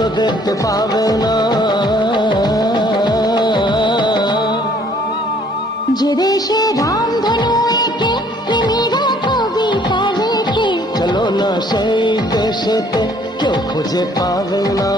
তো দেখতে পাবে না। যে দেশে রামধনু এঁকে প্রেমীরা কবিতা লেখে, চলো না সেই দেশেতে, কেউ খুঁজে পাবে না।